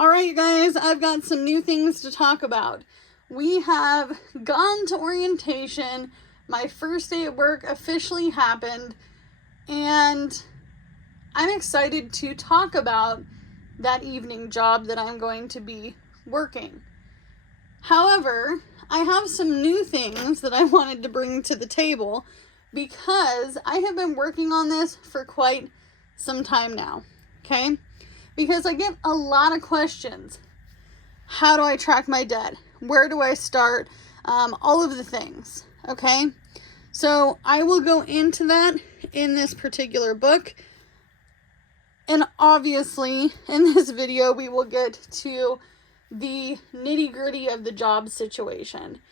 All right, you guys, I've got some new things to talk about. We have gone to orientation. My first day at work officially happened, and I'm excited to talk about that evening job that I'm going to be working. However, I have some new things that I wanted to bring to the table because I have been working on this for quite some time now, okay? Because I get a lot of questions. How do I track my debt? Where do I start? All of the things, okay? So I will go into that in this particular book. And obviously, in this video, we will get to the nitty-gritty of the job situation.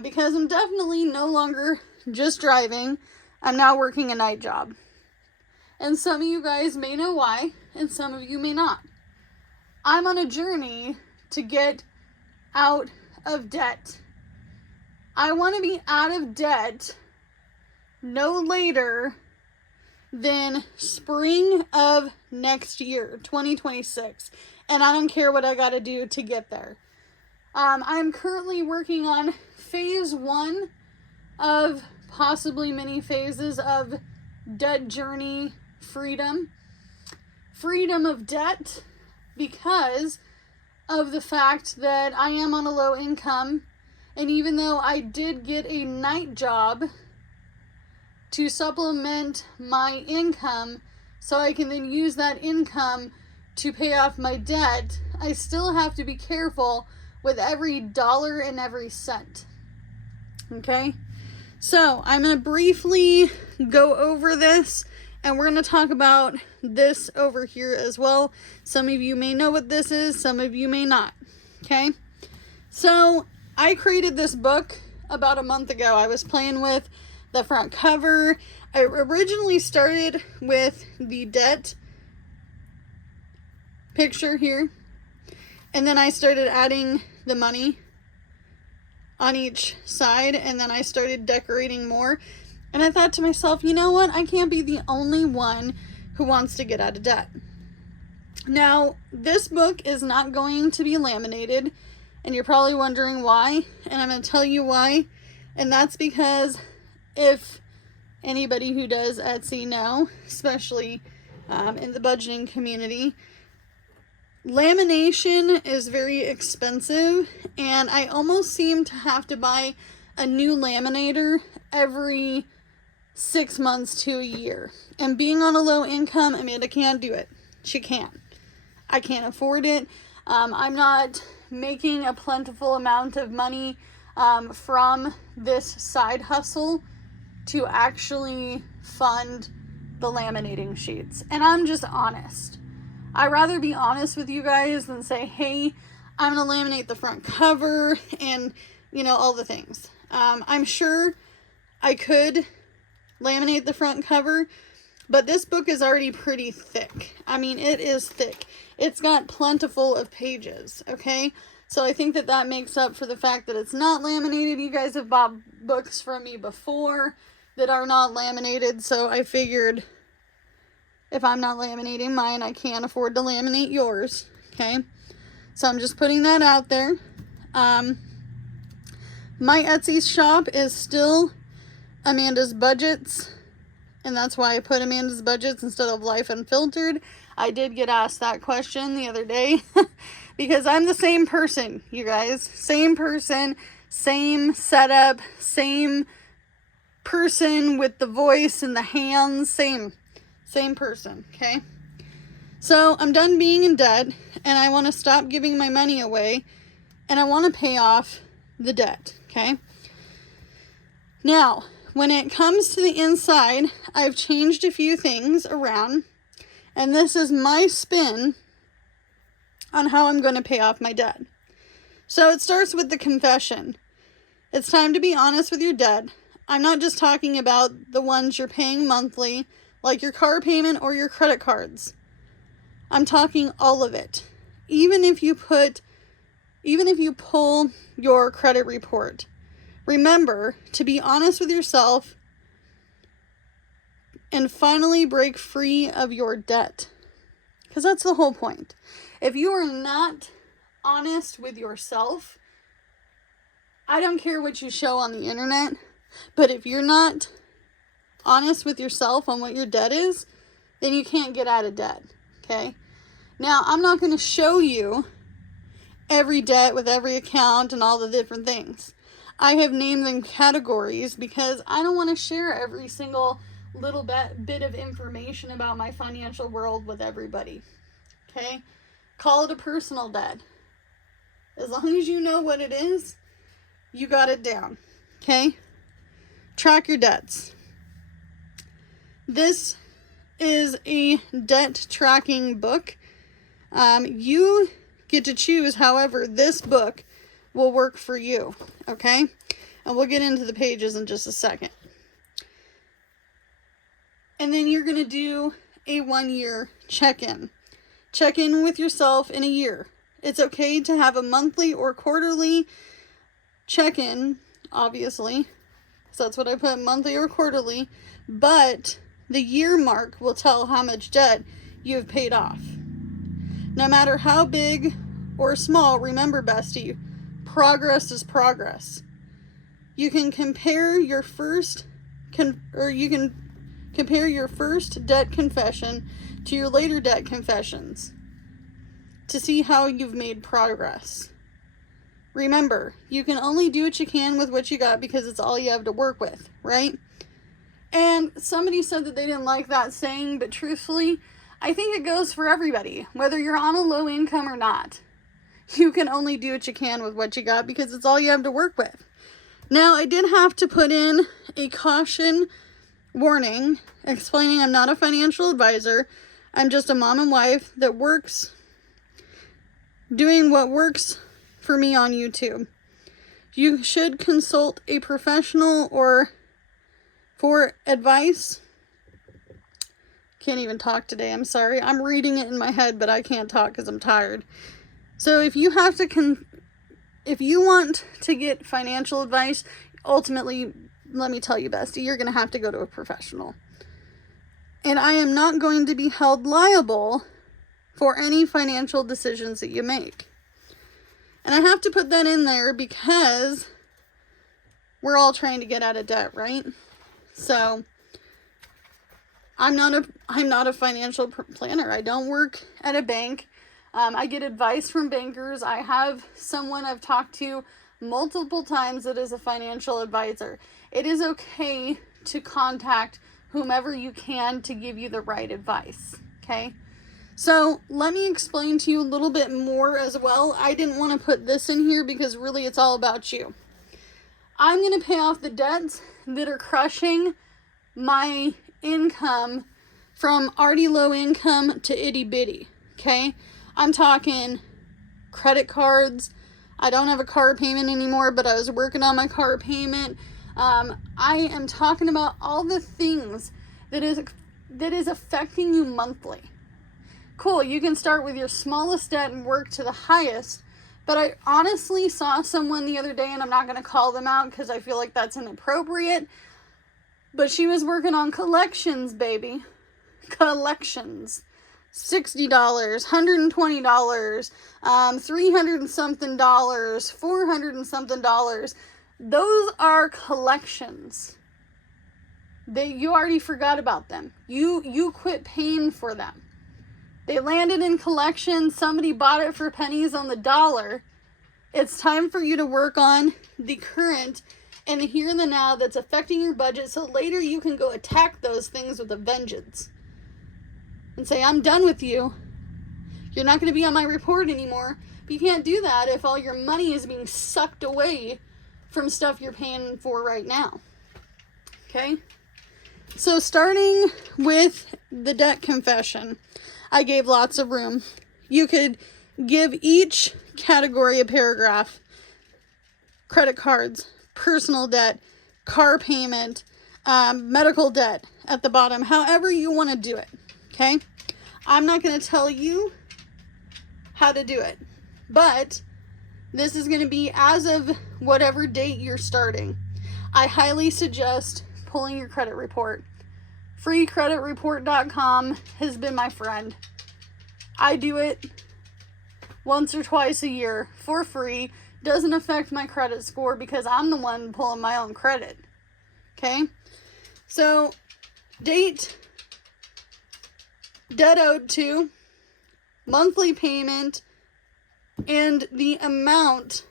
Because I'm definitely no longer just driving. I'm now working a night job. And some of you guys may know why, and some of you may not. I'm on a journey to get out of debt. I want to be out of debt no later than spring of next year, 2026. And I don't care what I got to do to get there. I'm currently working on phase 1 of possibly many phases of debt journey freedom. Freedom of debt because of the fact that I am on a low income. And even though I did get a night job to supplement my income so I can then use that income to pay off my debt, I still have to be careful with every dollar and every cent. Okay? So I'm going to briefly go over this, and we're going to talk about this over here as well. Some of you may know what this is, some of you may not. Okay? So I created this book about a month ago. I was playing with the front cover. I originally started with the debt picture here, and then I started adding the money on each side, and then I started decorating more. And I thought to myself, you know what? I can't be the only one who wants to get out of debt. Now, this book is not going to be laminated, and you're probably wondering why, and I'm going to tell you why. And that's because if anybody who does Etsy know, especially in the budgeting community, lamination is very expensive, and I almost seem to have to buy a new laminator every 6 months to a year. And being on a low income, Amanda can't do it. She can't. I can't afford it. I'm not making a plentiful amount of money from this side hustle to actually fund the laminating sheets. And I'm just honest. I'd rather be honest with you guys than say, hey, I'm going to laminate the front cover and, you know, all the things. I'm sure I could laminate the front cover, but this book is already pretty thick. I mean, it is thick. It's got plentiful of pages, okay? So I think that that makes up for the fact that it's not laminated. You guys have bought books from me before that are not laminated, so I figured if I'm not laminating mine, I can't afford to laminate yours, okay? So I'm just putting that out there. My Etsy shop is still Amanda's Budgets, and that's why I put Amanda's Budgets instead of Life Unfiltered. I did get asked that question the other day because I'm the same person, you guys. Same person, same setup, same person with the voice and the hands, same person, okay? So I'm done being in debt, and I want to stop giving my money away, and I want to pay off the debt, okay? Now, when it comes to the inside, I've changed a few things around, and this is my spin on how I'm going to pay off my debt. So it starts with the confession. It's time to be honest with your debt. I'm not just talking about the ones you're paying monthly, like your car payment or your credit cards. I'm talking all of it. Even if you pull your credit report, remember to be honest with yourself and finally break free of your debt. Because that's the whole point. If you are not honest with yourself, I don't care what you show on the internet, but if you're not honest with yourself on what your debt is, then you can't get out of debt, okay? Now, I'm not going to show you every debt with every account and all the different things. I have named them categories because I don't want to share every single little bit of information about my financial world with everybody, okay? Call it a personal debt. As long as you know what it is, you got it down, okay? Track your debts. This is a debt tracking book. You get to choose, however, this book will work for you, okay? And we'll get into the pages in just a second. And then you're going to do a 1-year check-in. Check in with yourself in a year. It's okay to have a monthly or quarterly check-in, obviously. So that's what I put, monthly or quarterly. But the year mark will tell how much debt you have paid off. No matter how big or small, remember, bestie, progress is progress. You can compare your first compare your first debt confession to your later debt confessions to see how you've made progress. Remember, you can only do what you can with what you got because it's all you have to work with, right? And somebody said that they didn't like that saying, but truthfully, I think it goes for everybody, whether you're on a low income or not. You can only do what you can with what you got because it's all you have to work with. Now, I did have to put in a caution warning explaining I'm not a financial advisor. I'm just a mom and wife that works doing what works for me on YouTube. You should consult a professional or for advice. Can't even talk today. I'm sorry. I'm reading it in my head, but I can't talk because I'm tired. So if you have to if you want to get financial advice, ultimately, let me tell you, bestie, you're going to have to go to a professional. And I am not going to be held liable for any financial decisions that you make. And I have to put that in there because we're all trying to get out of debt, right? So I'm not a financial planner. I don't work at a bank. I get advice from bankers. I have someone I've talked to multiple times that is a financial advisor. It is okay to contact whomever you can to give you the right advice, okay? So let me explain to you a little bit more as well. I didn't want to put this in here because really it's all about you. I'm going to pay off the debts that are crushing my income from already low income to itty bitty, okay? I'm talking credit cards. I don't have a car payment anymore, but I was working on my car payment. I am talking about all the things that is affecting you monthly. Cool, you can start with your smallest debt and work to the highest, but I honestly saw someone the other day, and I'm not going to call them out because I feel like that's inappropriate, but she was working on collections, baby. Collections. $60, $120, $300 and something, $400 and something. Those are collections. You already forgot about them. You quit paying for them. They landed in collections. Somebody bought it for pennies on the dollar. It's time for you to work on the current and the here and the now that's affecting your budget so later you can go attack those things with a vengeance. And say, I'm done with you. You're not going to be on my report anymore. But you can't do that if all your money is being sucked away from stuff you're paying for right now. Okay? So starting with the debt confession, I gave lots of room. You could give each category a paragraph. Credit cards, personal debt, car payment, medical debt at the bottom. However you want to do it. Okay? I'm not going to tell you how to do it, but this is going to be as of whatever date you're starting. I highly suggest pulling your credit report. Freecreditreport.com has been my friend. I do it once or twice a year for free. Doesn't affect my credit score because I'm the one pulling my own credit. Okay? So, date, debt owed to, monthly payment, and the amount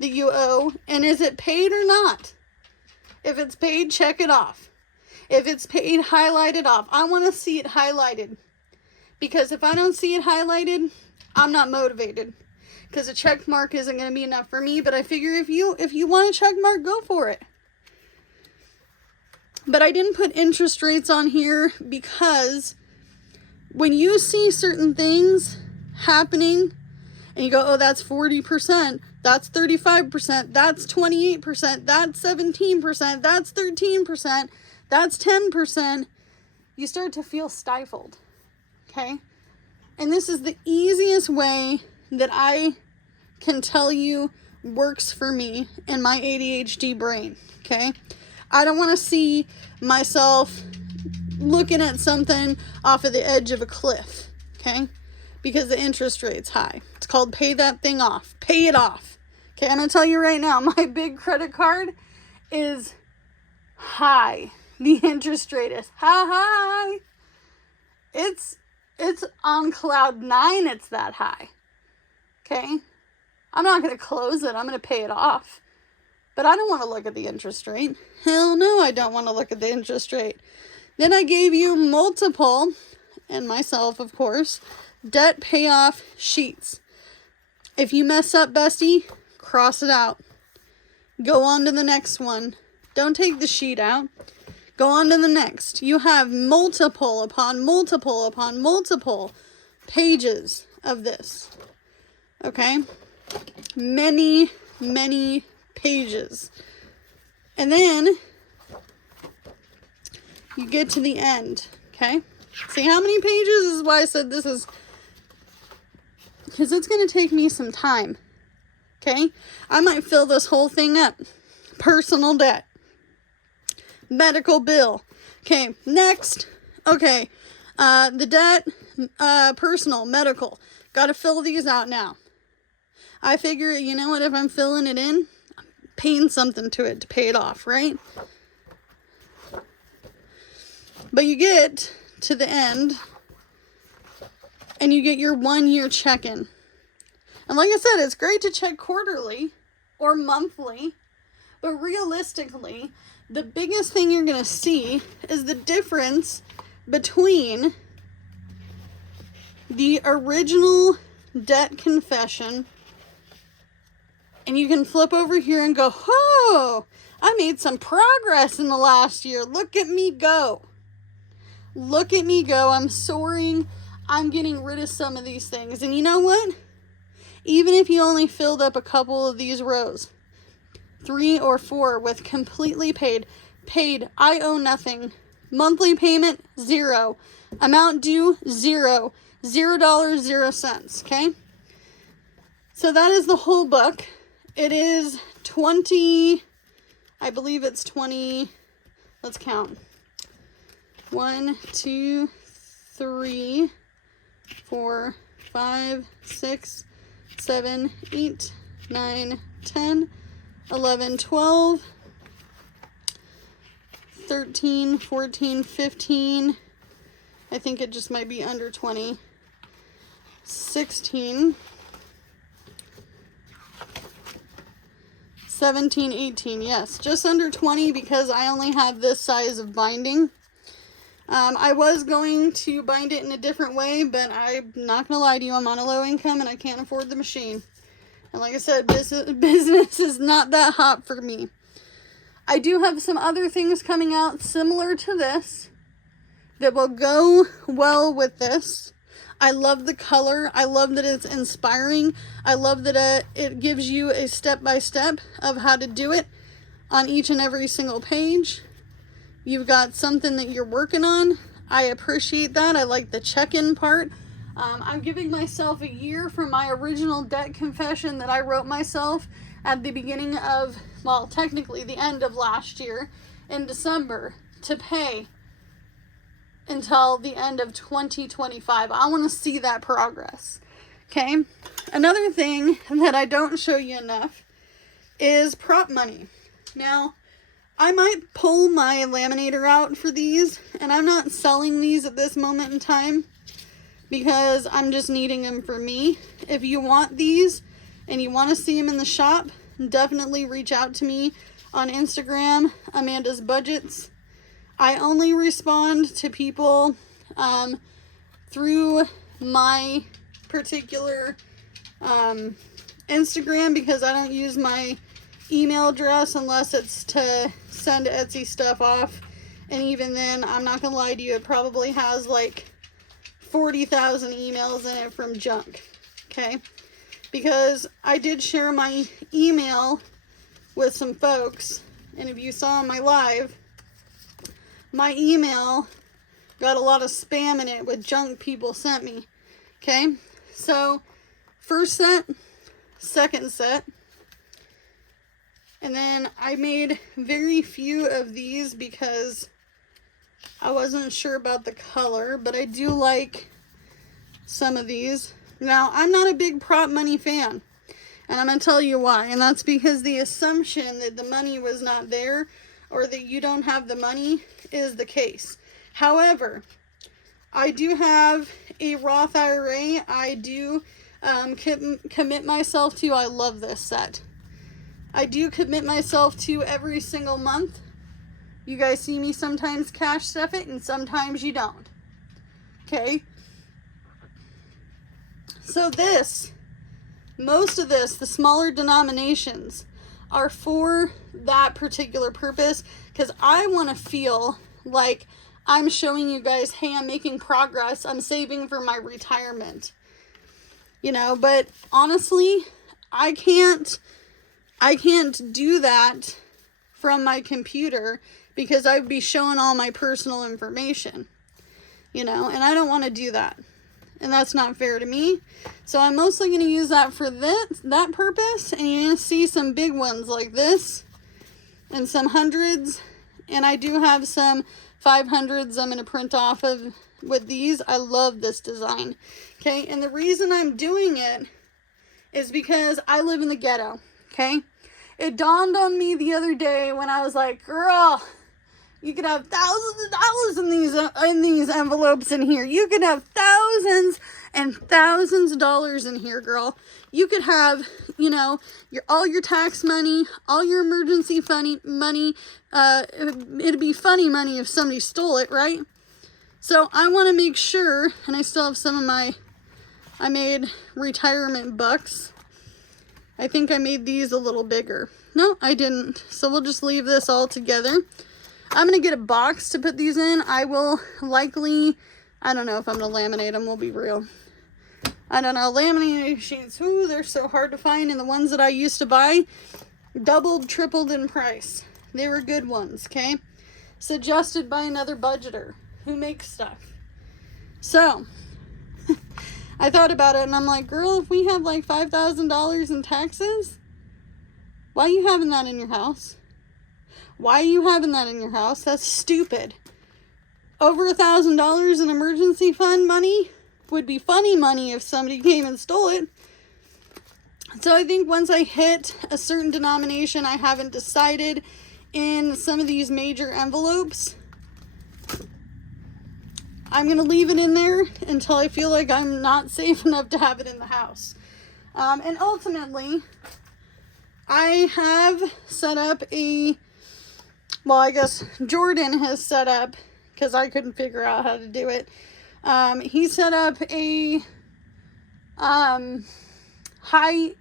that you owe, and is it paid or not? If it's paid, check it off. If it's paid, highlight it off. I want to see it highlighted, because if I don't see it highlighted, I'm not motivated, because a check mark isn't going to be enough for me. But I figure if you want a check mark, go for it. But I didn't put interest rates on here because when you see certain things happening and you go, oh, that's 40%, that's 35%, that's 28%, that's 17%, that's 13%, that's 10%, you start to feel stifled, okay? And this is the easiest way that I can tell you works for me in my ADHD brain, okay? I don't want to see myself looking at something off of the edge of a cliff, okay? Because the interest rate's high. It's called pay that thing off. Pay it off. Okay, I'm going to tell you right now, my big credit card is high. The interest rate is high. It's on cloud 9, it's that high. Okay? I'm not going to close it. I'm going to pay it off. But I don't want to look at the interest rate. Hell no, I don't want to look at the interest rate. Then I gave you multiple, and myself, of course, debt payoff sheets. If you mess up, bestie, cross it out. Go on to the next one. Don't take the sheet out. Go on to the next. You have multiple upon multiple upon multiple pages of this. Okay? Many, many pages. And then you get to the end. Okay? See how many pages? This is why I said this is, because it's going to take me some time. Okay? I might fill this whole thing up. Personal debt. Medical bill. Okay, next. Okay, the debt, personal, medical. Got to fill these out now. I figure, you know what, if I'm filling it in, I'm paying something to it to pay it off, right? But you get to the end, and you get your 1 year check-in. And like I said, it's great to check quarterly or monthly, but realistically, the biggest thing you're going to see is the difference between the original debt confession, and you can flip over here and go, oh, I made some progress in the last year. Look at me go. Look at me go. I'm soaring. I'm getting rid of some of these things. And you know what? Even if you only filled up a couple of these rows, 3 or 4 with completely paid, I owe nothing. Monthly payment, 0. Amount due, 0. $0, 0 cents, okay? So that is the whole book. It is 20, I believe it's 20, let's count. 1, 2, 3, 4, 5, 6, 7, 8, 9, 10, 11, 12, 13, 14, 15, I think it just might be under 20, 16, 17, 18, yes, just under 20 because I only have this size of binding. I was going to bind it in a different way, but I'm not going to lie to you, I'm on a low income and I can't afford the machine. And like I said, business is not that hot for me. I do have some other things coming out similar to this that will go well with this. I love the color. I love that it's inspiring. I love that it gives you a step-by-step of how to do it on each and every single page. You've got something that you're working on. I appreciate that. I like the check-in part. I'm giving myself a year for my original debt confession that I wrote myself at the beginning of, well, technically the end of last year in December to pay. until the end of 2025. I want to see that progress. Okay. Another thing that I don't show you enough is prop money. Now, I might pull my laminator out for these, and I'm not selling these at this moment in time because I'm just needing them for me. If you want these and you want to see them in the shop, definitely reach out to me on Instagram, Amanda's Budgets. I only respond to people through my particular Instagram because I don't use my email address unless it's to send Etsy stuff off. And even then, I'm not gonna lie to you, it probably has like 40,000 emails in it from junk. Okay, because I did share my email with some folks, and if you saw my live, my email got a lot of spam in it with junk people sent me. Okay, so first set, second set, and then I made very few of these because I wasn't sure about the color, but I do like some of these. Now, I'm not a big prop money fan, and I'm going to tell you why. And that's because the assumption that the money was not there or that you don't have the money is the case. However, I do have a Roth IRA. I do commit myself to, I love this set. I do commit myself to every single month. You guys see me sometimes cash stuff it and sometimes you don't. Okay. So this, most of this, the smaller denominations are for that particular purpose because I want to feel like I'm showing you guys, hey, I'm making progress. I'm saving for my retirement. You know, but honestly, I can't do that from my computer because I'd be showing all my personal information, you know, and I don't want to do that. And that's not fair to me. So I'm mostly going to use that for that purpose. And you're going to see some big ones like this and some hundreds. And I do have some 500s I'm going to print off of with these. I love this design. Okay. And the reason I'm doing it is because I live in the ghetto. Okay. It dawned on me the other day when I was like, girl, you could have thousands of dollars in these envelopes in here. You could have thousands and thousands of dollars in here, girl. You could have, you know, all your tax money, all your emergency money. It'd be funny money if somebody stole it, right? So I want to make sure, and I still have some of I made retirement bucks. I think I made these a little bigger. No, I didn't. So we'll just leave this all together. I'm going to get a box to put these in. I will likely, I don't know if I'm going to laminate them, we'll be real. I don't know, laminating sheets, ooh, they're so hard to find. And the ones that I used to buy, doubled, tripled in price. They were good ones, okay? Suggested by another budgeter who makes stuff. So, I thought about it and I'm like, girl, if we have like $5,000 in taxes, why are you having that in your house? Why are you having that in your house? That's stupid. Over $1,000 in emergency fund money would be funny money if somebody came and stole it. So I think once I hit a certain denomination, I haven't decided in some of these major envelopes, I'm going to leave it in there until I feel like I'm not safe enough to have it in the house. And ultimately, I have set up well, I guess Jordan has set up, because I couldn't figure out how to do it. He set up a high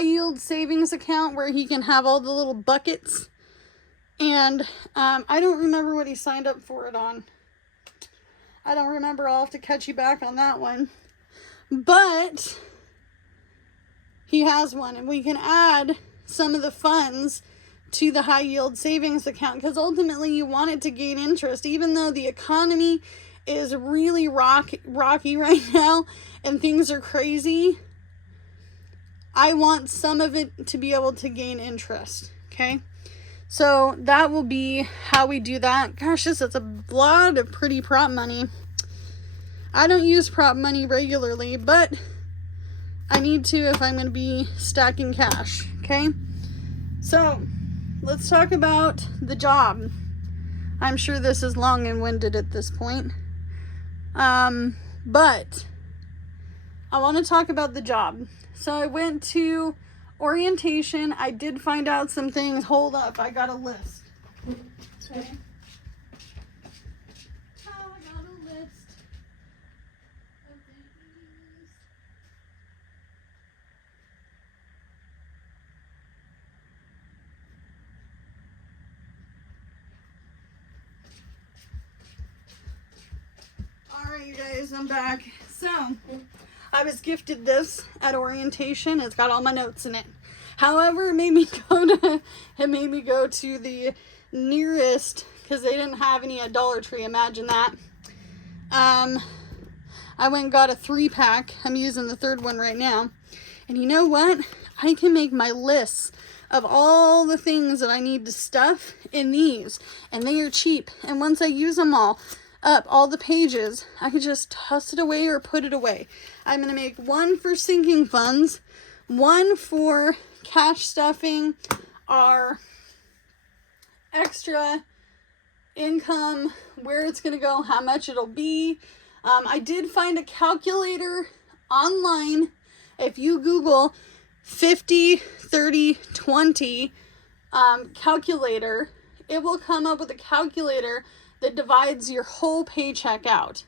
yield savings account where he can have all the little buckets. And I don't remember what he signed up for it on. I don't remember. I'll have to catch you back on that one. But he has one, and we can add some of the funds to the high yield savings account because ultimately you want it to gain interest. Even though the economy is really rocky right now and things are crazy, I want some of it to be able to gain interest. Okay, So that will be how we do that. Gosh, that's a lot of pretty prop money. I don't use prop money regularly, but I need to if I'm going to be stacking cash. Okay, so let's talk about the job. I'm sure this is long and winded at this point, but I want to talk about the job. So I went to orientation. I did find out some things. Hold up, I got a list. Okay. Oh, I got a list of things. All right, you guys, I'm back. So I was gifted this at orientation. It's got all my notes in it. However, it made me go to the nearest, because they didn't have any at Dollar Tree. Imagine that. I went and got a 3-pack. I'm using the third one right now. And you know what? I can make my lists of all the things that I need to stuff in these. And they are cheap. And once I use them all the pages, I could just toss it away or put it away. I'm going to make one for sinking funds, one for cash stuffing, our extra income, where it's going to go, how much it'll be. I did find a calculator online. If you Google 50, 30, 20 calculator, it will come up with a calculator that divides your whole paycheck out.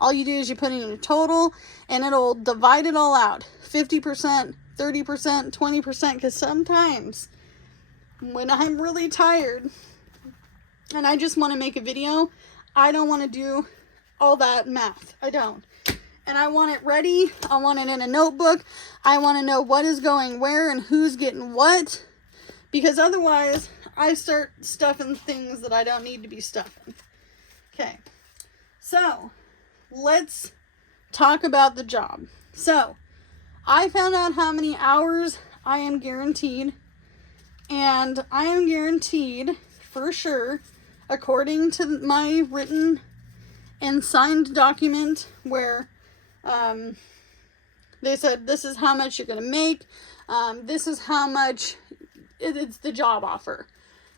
All you do is you put in a total and it'll divide it all out. 50%, 30%, 20%, because sometimes when I'm really tired and I just want to make a video, I don't want to do all that math. I don't. And I want it ready. I want it in a notebook. I want to know what is going where and who's getting what, because otherwise I start stuffing things that I don't need to be stuffing. Okay, so let's talk about the job. So I found out how many hours I am guaranteed, and I am guaranteed for sure, according to my written and signed document, where they said this is how much you're going to make, this is how much, it's the job offer.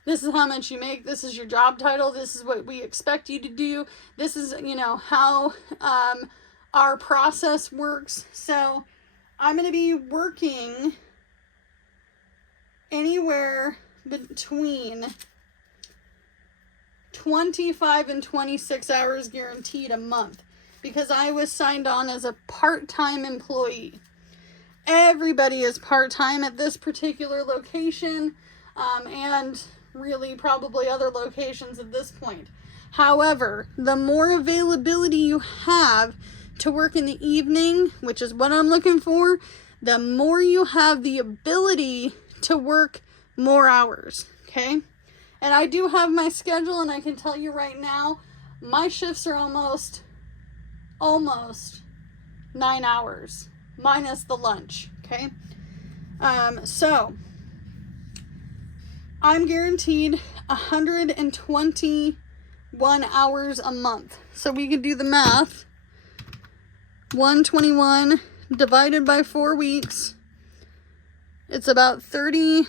This is how much you make. This is your job title. This is what we expect you to do. This is, how our process works. So I'm going to be working anywhere between 25 and 26 hours guaranteed a month, because I was signed on as a part-time employee. Everybody is part-time at this particular location, and really probably other locations at this point. However, the more availability you have to work in the evening, which is what I'm looking for, the more you have the ability to work more hours, okay? And I do have my schedule, and I can tell you right now, my shifts are almost 9 hours, minus the lunch, okay? So I'm guaranteed 121 hours a month. So we can do the math. 121 divided by 4 weeks. It's about 30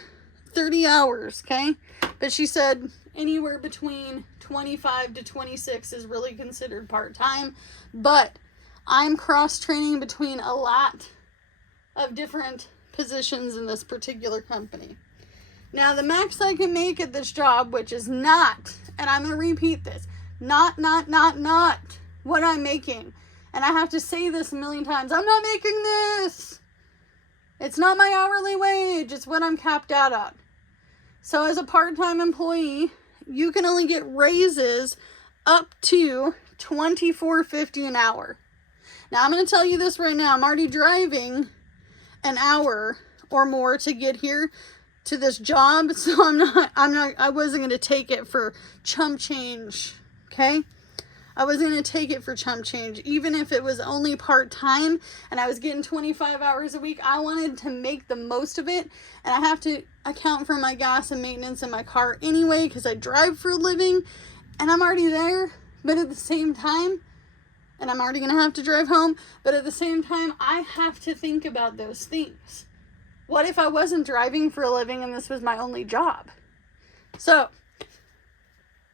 hours, okay? But she said anywhere between 25 to 26 is really considered part-time. But I'm cross-training between a lot of different positions in this particular company. Now, the max I can make at this job, which is not, and I'm going to repeat this, not what I'm making. And I have to say this a million times. I'm not making this. It's not my hourly wage. It's what I'm capped out at. So as a part-time employee, you can only get raises up to $24.50 an hour. Now, I'm going to tell you this right now. I'm already driving an hour or more to get here to this job, so I wasn't going to take it for chump change, okay? I was going to take it for chump change. Even if it was only part-time and I was getting 25 hours a week, I wanted to make the most of it. And I have to account for my gas and maintenance in my car anyway, because I drive for a living and I'm already there. But at the same time, and I'm already going to have to drive home, but at the same time, I have to think about those things. What if I wasn't driving for a living and this was my only job? So,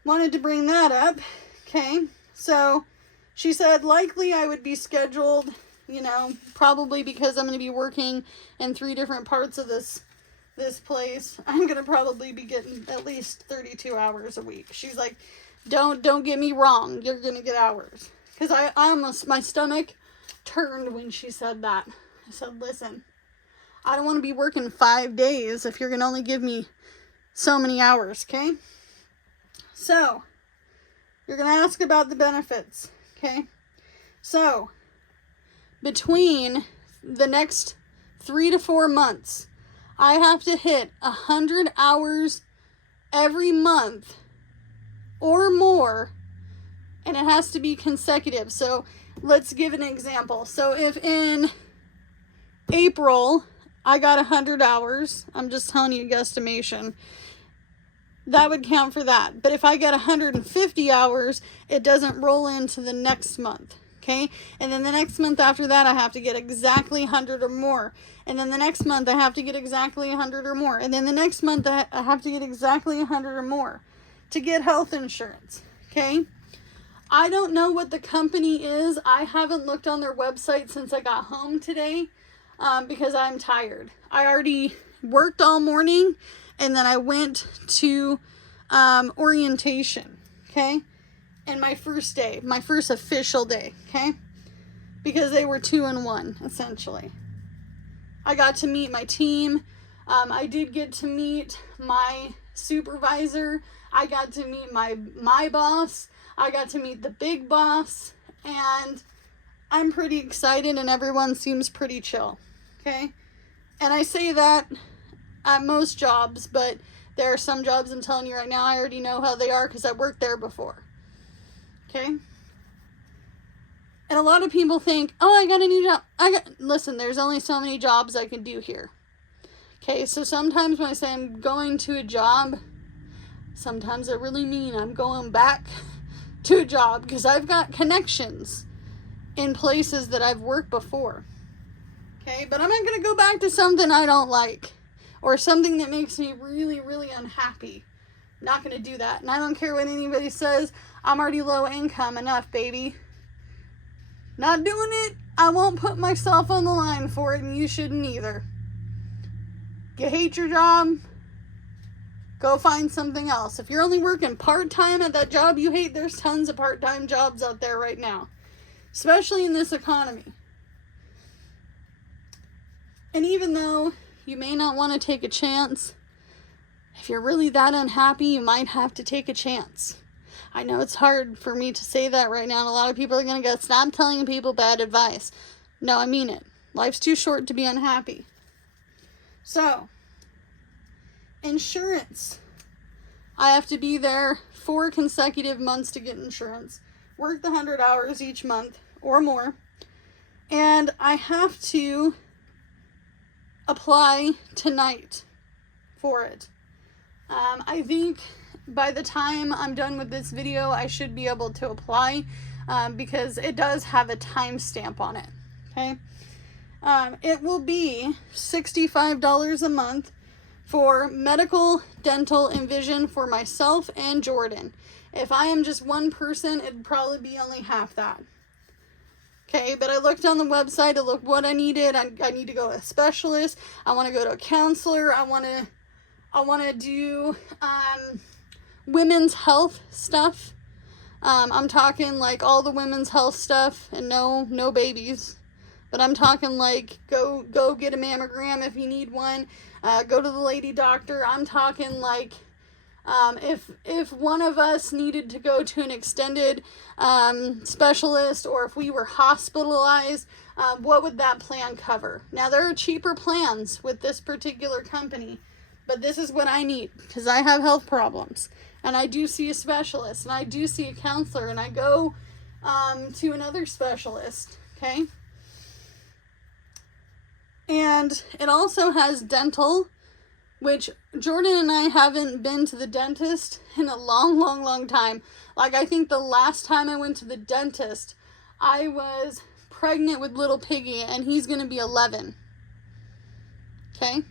wanted to bring that up. Okay. So she said likely I would be scheduled, you know, probably because I'm going to be working in 3 different parts of this place. I'm going to probably be getting at least 32 hours a week. She's like, don't get me wrong. You're going to get hours. Because I almost, my stomach turned when she said that. I said, listen, I don't want to be working 5 days if you're going to only give me so many hours. Okay. So you're going to ask about the benefits, okay? So, between the next 3 to 4 months, I have to hit 100 hours every month or more, and it has to be consecutive. So, let's give an example. So, if in April, I got 100 hours, I'm just telling you a guesstimation, that would count for that. But if I get 150 hours, it doesn't roll into the next month. Okay. And then the next month after that, I have to get exactly 100 or more. And then the next month I have to get exactly 100 or more. And then the next month I have to get exactly 100 or more to get health insurance. Okay. I don't know what the company is. I haven't looked on their website since I got home today because I'm tired. I already worked all morning. And then I went to orientation, okay? And my first day, my first official day, okay? Because they were 2 in 1, essentially. I got to meet my team. I did get to meet my supervisor. I got to meet my boss. I got to meet the big boss. And I'm pretty excited and everyone seems pretty chill, okay? And I say that at most jobs, but there are some jobs I'm telling you right now, I already know how they are because I worked there before. Okay? And a lot of people think, oh, I got a new job. Listen, there's only so many jobs I can do here. Okay, so sometimes when I say I'm going to a job, sometimes I really mean I'm going back to a job because I've got connections in places that I've worked before. Okay, but I'm not going to go back to something I don't like. Or something that makes me really, really unhappy. Not going to do that. And I don't care what anybody says. I'm already low income enough, baby. Not doing it. I won't put myself on the line for it, and you shouldn't either. You hate your job? Go find something else. If you're only working part-time at that job you hate, there's tons of part-time jobs out there right now. Especially in this economy. And even though you may not want to take a chance, if you're really that unhappy, you might have to take a chance. I know it's hard for me to say that right now, and a lot of people are going to go, stop telling people bad advice. No, I mean it. Life's too short to be unhappy. So, insurance. I have to be there 4 consecutive months to get insurance. Work the 100 hours each month or more. And I have to apply tonight for it. I think by the time I'm done with this video, I should be able to apply because it does have a timestamp on it. Okay. It will be $65 a month for medical, dental, and vision for myself and Jordan. If I am just one person, it'd probably be only half that. Okay, but I looked on the website to look what I needed. I need to go to a specialist. I want to go to a counselor. I want to do women's health stuff. I'm talking like all the women's health stuff, and no babies. But I'm talking like go get a mammogram if you need one. Go to the lady doctor. I'm talking like if one of us needed to go to an extended specialist, or if we were hospitalized, what would that plan cover? Now, there are cheaper plans with this particular company, but this is what I need because I have health problems, and I do see a specialist, and I do see a counselor, and I go to another specialist, okay? And it also has dental, which Jordan and I haven't been to the dentist in a long time. Like, I think the last time I went to the dentist, I was pregnant with little Piggy, and he's going to be 11. Okay?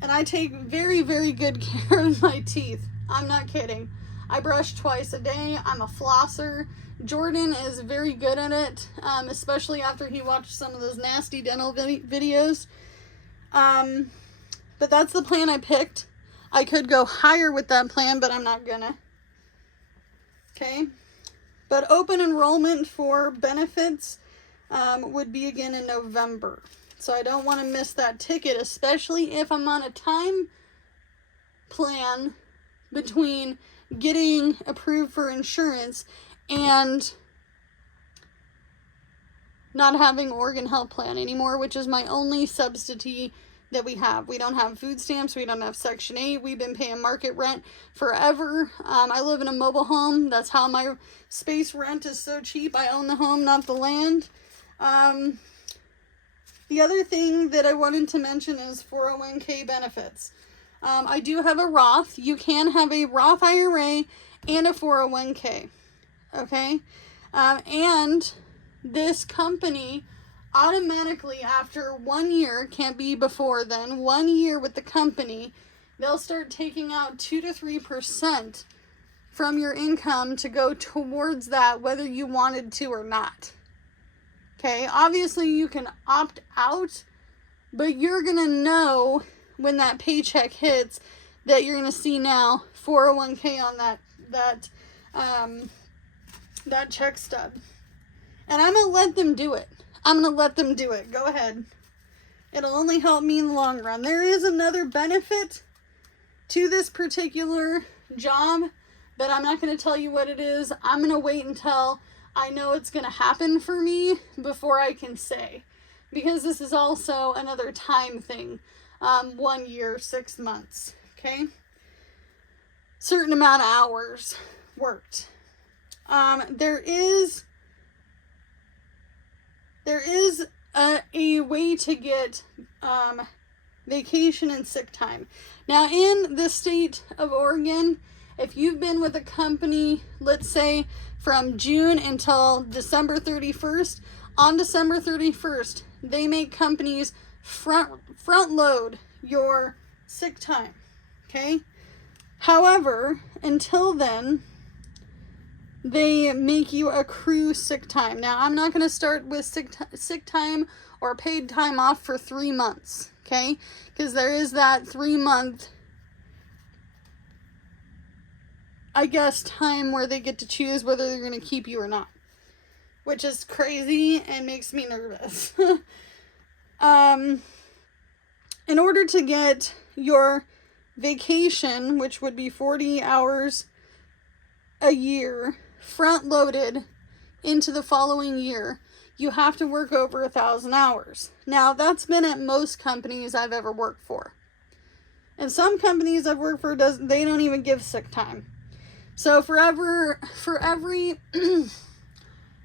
And I take very good care of my teeth. I'm not kidding. I brush twice a day. I'm a flosser. Jordan is very good at it, especially after he watched some of those nasty dental videos. But that's the plan I picked. I could go higher with that plan, but I'm not gonna. Okay? But open enrollment for benefits would be again in November. So I don't want to miss that ticket, especially if I'm on a time plan between getting approved for insurance and not having Oregon Health Plan anymore, which is my only subsidy that we have. We don't have food stamps. We don't have Section 8. We've been paying market rent forever. I live in a mobile home. That's how my space rent is so cheap. I own the home, not the land. The other thing that I wanted to mention is 401k benefits. I do have a Roth. You can have a Roth IRA and a 401k. Okay? And this company automatically, after 1 year, can't be before then, 1 year with the company, they'll start taking out 2 to 3% from your income to go towards that, whether you wanted to or not. Okay, obviously you can opt out, but you're going to know when that paycheck hits that you're going to see now 401k on that check stub. And I'm going to let them do it. Go ahead. It'll only help me in the long run. There is another benefit to this particular job, but I'm not going to tell you what it is. I'm going to wait until I know it's going to happen for me before I can say. Because this is also another time thing. 1 year, 6 months. Okay? Certain amount of hours worked. There is a way to get vacation and sick time. Now, in the state of Oregon, if you've been with a company, let's say from June until December 31st, on December 31st, they make companies front load your sick time. Okay? However, until then, they make you accrue sick time. Now, I'm not going to start with sick time or paid time off for 3 months, okay? Because there is that 3-month, I guess, time where they get to choose whether they're going to keep you or not, which is crazy and makes me nervous. In order to get your vacation, which would be 40 hours a year, front loaded into the following year, you have to work over 1,000 hours. Now, that's been at most companies I've ever worked for. And some companies I've worked for, they don't even give sick time. So for every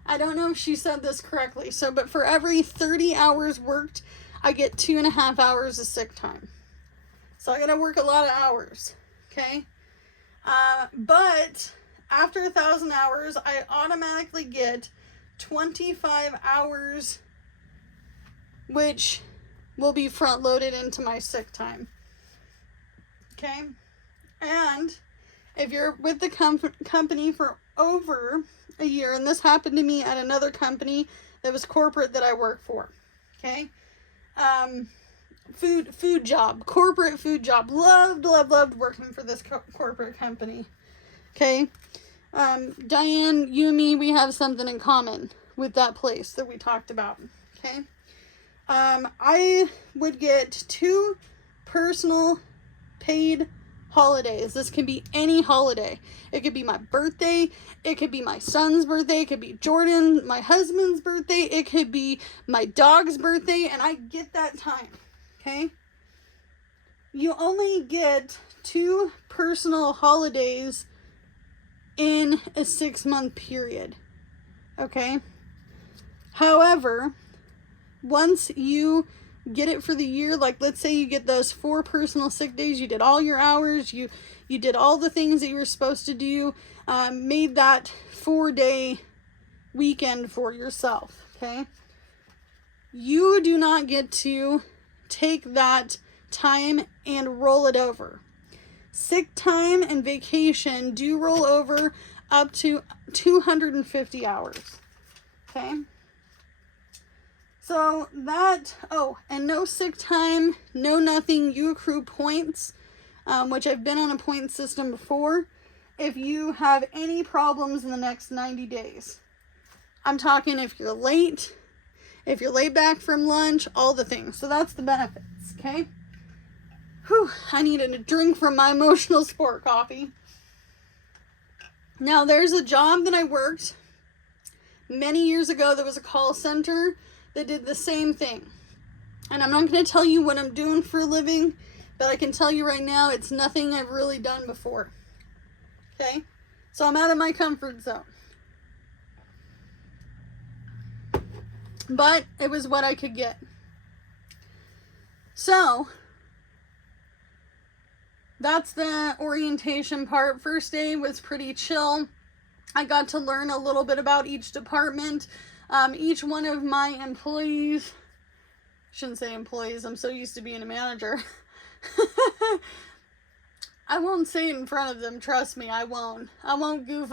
I don't know if she said this correctly, but for every 30 hours worked, I get 2.5 hours of sick time. So I gotta work a lot of hours, okay? But after 1,000 hours, I automatically get 25 hours, which will be front loaded into my sick time. Okay? And if you're with the company for over a year, and this happened to me at another company that was corporate that I worked for. Okay? Food job, corporate food job. Loved working for this corporate company. Okay? Diane, you and me, we have something in common with that place that we talked about. Okay? I would get 2 personal paid holidays. This can be any holiday. It could be my birthday. It could be my son's birthday. It could be Jordan, my husband's birthday. It could be my dog's birthday. And I get that time. Okay? You only get 2 personal holidays in a 6-month period. okay? However, once you get it for the year, like let's say you get those 4 personal sick days, you did all your hours, you did all the things that you were supposed to do, made that 4-day weekend for yourself, okay? You do not get to take that time and roll it over. Sick time and vacation do roll over up to 250 hours, okay? So that, oh, and no sick time, no nothing, you accrue points, which I've been on a point system before, if you have any problems in the next 90 days. I'm talking if you're late back from lunch, all the things. So that's the benefits, okay? Whew, I needed a drink from my emotional support coffee. Now, there's a job that I worked many years ago that was a call center that did the same thing. And I'm not going to tell you what I'm doing for a living, but I can tell you right now it's nothing I've really done before. Okay? So I'm out of my comfort zone. But it was what I could get. So that's the orientation part. First day was pretty chill. I got to learn a little bit about each department. Each one of my employees, shouldn't say employees, I'm so used to being a manager. I won't say it in front of them, trust me, I won't. I won't goof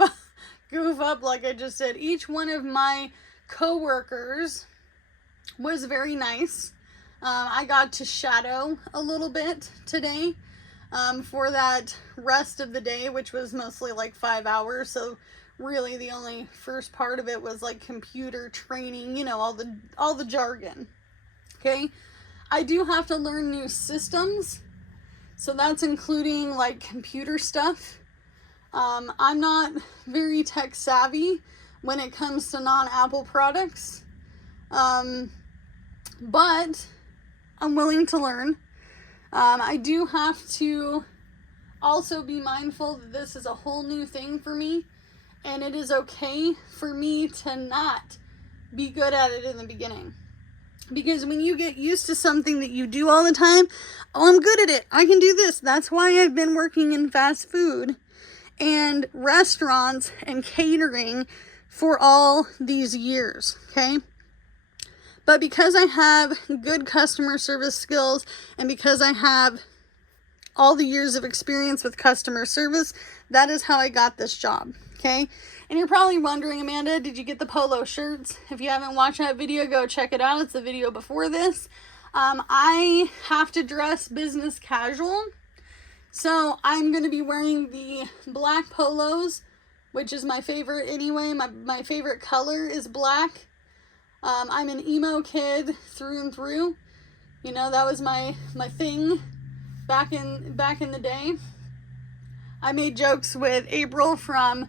up like I just did. Each one of my co-workers was very nice. I got to shadow a little bit today for that rest of the day, which was mostly like 5 hours. So really the only first part of it was like computer training, you know, all the jargon. Okay. I do have to learn new systems. So that's including like computer stuff. I'm not very tech savvy when it comes to non-Apple products. But I'm willing to learn. I do have to also be mindful that this is a whole new thing for me, and it is okay for me to not be good at it in the beginning. Because when you get used to something that you do all the time, oh, I'm good at it, I can do this. That's why I've been working in fast food and restaurants and catering for all these years, okay? But because I have good customer service skills and because I have all the years of experience with customer service, that is how I got this job, okay? And you're probably wondering, Amanda, did you get the polo shirts? If you haven't watched that video, go check it out. It's the video before this. I have to dress business casual, so I'm going to be wearing the black polos, which is my favorite anyway. My favorite color is black. I'm an emo kid through and through. You know, that was my thing back in the day. I made jokes with April from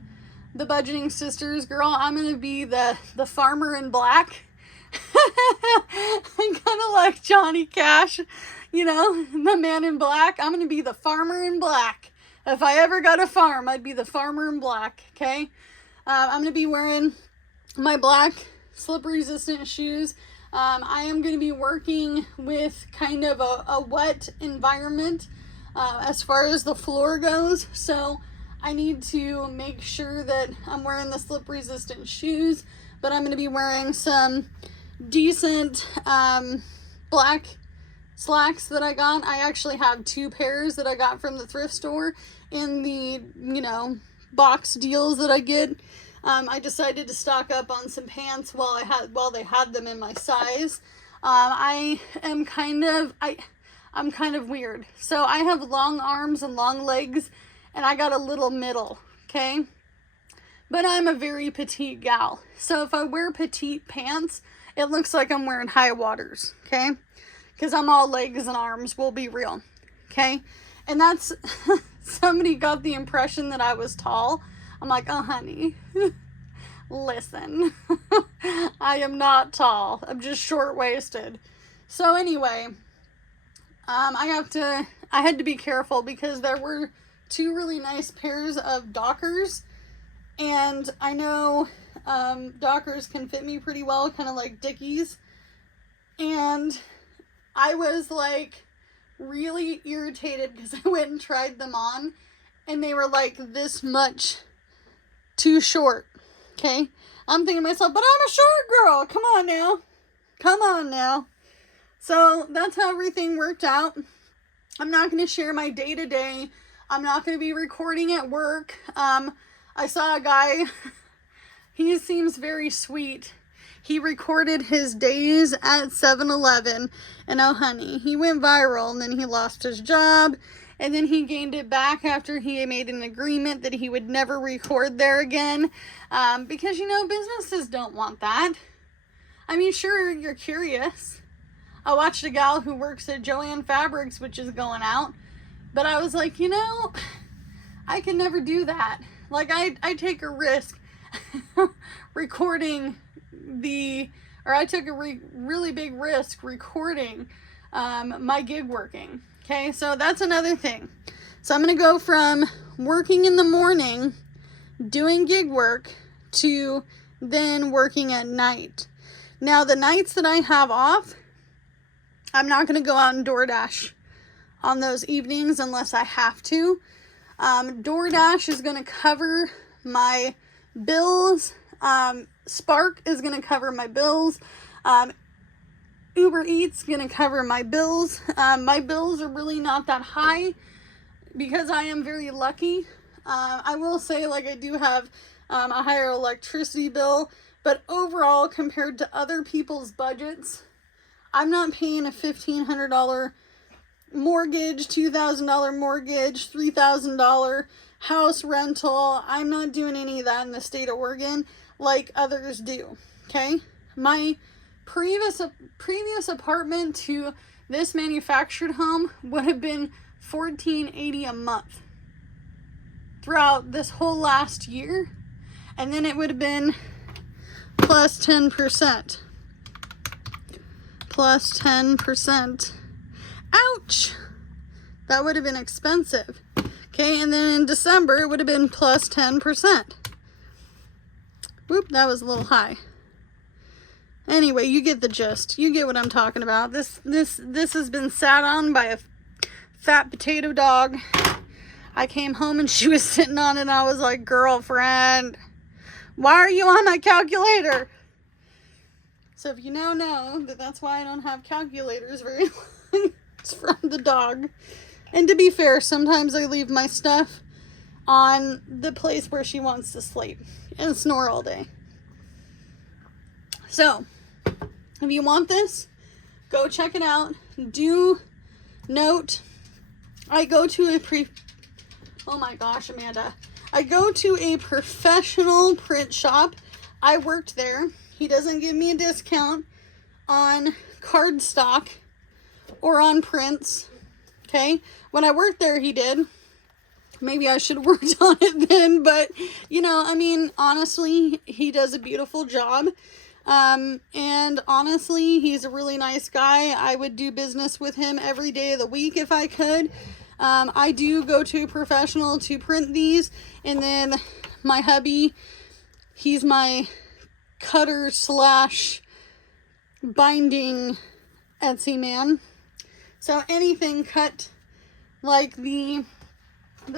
the Budgeting Sisters. Girl, I'm going to be the farmer in black. I'm kind of like Johnny Cash, you know, the man in black. I'm going to be the farmer in black. If I ever got a farm, I'd be the farmer in black, okay? I'm going to be wearing my black slip-resistant shoes. I am going to be working with kind of a wet environment as far as the floor goes. So I need to make sure that I'm wearing the slip-resistant shoes, but I'm going to be wearing some decent black slacks that I got. I actually have 2 pairs that I got from the thrift store in the, you know, box deals that I get. I decided to stock up on some pants while they had them in my size. I'm kind of weird. So I have long arms and long legs, and I got a little middle, okay? But I'm a very petite gal. So if I wear petite pants, it looks like I'm wearing high waters, okay? Because I'm all legs and arms, we'll be real, okay? And that's, somebody got the impression that I was tall. I'm like, oh, honey, listen, I am not tall. I'm just short-waisted. So anyway, I had to be careful because there were 2 really nice pairs of Dockers, and I know Dockers can fit me pretty well, kind of like Dickies. And I was like really irritated because I went and tried them on and they were like this much too short. Okay. I'm thinking to myself, but I'm a short girl. Come on now. Come on now. So that's how everything worked out. I'm not going to share my day-to-day. I'm not going to be recording at work. I saw a guy, he seems very sweet. He recorded his days at 7-Eleven, and oh honey, he went viral, and then he lost his job, and then he gained it back after he made an agreement that he would never record there again, because, you know, businesses don't want that. I mean, sure, you're curious. I watched a gal who works at Joann Fabrics, which is going out, but I was like, you know, I can never do that. Like, I take a risk recording I took a really big risk recording my gig working. Okay, so that's another thing. So I'm going to go from working in the morning, doing gig work, to then working at night. Now, the nights that I have off, I'm not going to go out and DoorDash on those evenings unless I have to. DoorDash is going to cover my bills. Spark is going to cover my bills. Uber Eats going to cover my bills. My bills are really not that high because I am very lucky. I will say, like, I do have a higher electricity bill, but overall, compared to other people's budgets, I'm not paying a $1,500 mortgage, $2,000 mortgage, $3,000 house rental. I'm not doing any of that in the state of Oregon like others do. Okay, my previous apartment to this manufactured home would have been $1,480 a month throughout this whole last year, and then it would have been plus 10%. Plus 10%. Ouch! That would have been expensive. Okay, and then in December, it would have been plus 10%. Whoop, that was a little high. Anyway, you get the gist. You get what I'm talking about. This has been sat on by a fat potato dog. I came home and she was sitting on it, and I was like, girlfriend, why are you on my calculator? So if you now know that that's why I don't have calculators very long, it's from the dog. And to be fair, sometimes I leave my stuff on the place where she wants to sleep and snore all day. So, if you want this, go check it out. Do note, I go to oh my gosh, Amanda. I go to a professional print shop. I worked there. He doesn't give me a discount on cardstock or on prints. Okay? When I worked there, he did. Maybe I should have worked on it then, but, you know, I mean, honestly, he does a beautiful job. And honestly, he's a really nice guy. I would do business with him every day of the week if I could. I do go to a professional to print these, and then my hubby, he's my cutter slash binding Etsy man. So anything cut like the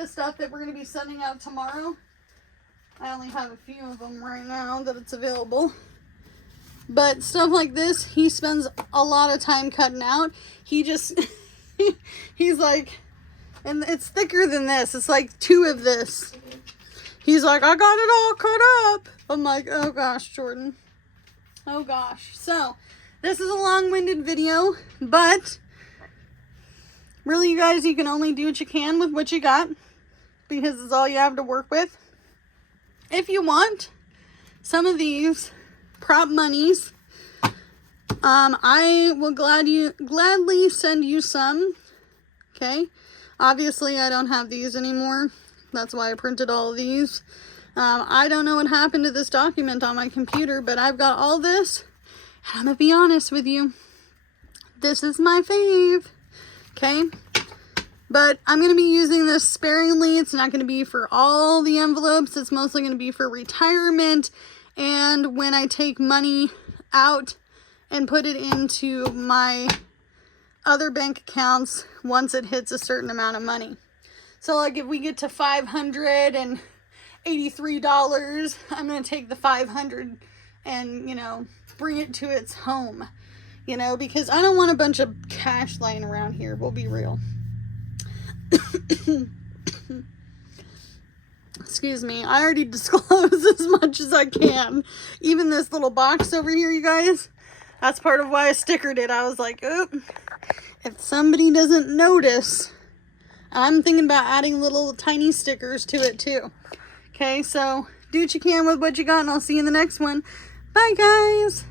stuff that we're going to be sending out tomorrow. I only have a few of them right now that it's available. But stuff like this, he spends a lot of time cutting out. He just, he's like, and it's thicker than this. It's like 2 of this. He's like, I got it all cut up. I'm like, oh gosh, Jordan. Oh gosh. So, this is a long-winded video, but really, you guys, you can only do what you can with what you got, because it's all you have to work with. If you want some of these prop monies, I will gladly send you some. Okay, obviously I don't have these anymore. That's why I printed all of these. I don't know what happened to this document on my computer, but I've got all this, and I'm gonna be honest with you, this is my fave. Okay, but I'm going to be using this sparingly. It's not going to be for all the envelopes. It's mostly going to be for retirement and when I take money out and put it into my other bank accounts once it hits a certain amount of money. So like if we get to $583, I'm going to take the 500 and, you know, bring it to its home, you know, because I don't want a bunch of cash lying around here. We'll be real. Excuse me. I already disclosed as much as I can. Even this little box over here, you guys, that's part of why I stickered it. I was like, oop, if somebody doesn't notice, I'm thinking about adding little tiny stickers to it too. Okay, so do what you can with what you got, and I'll see you in the next one. Bye, guys.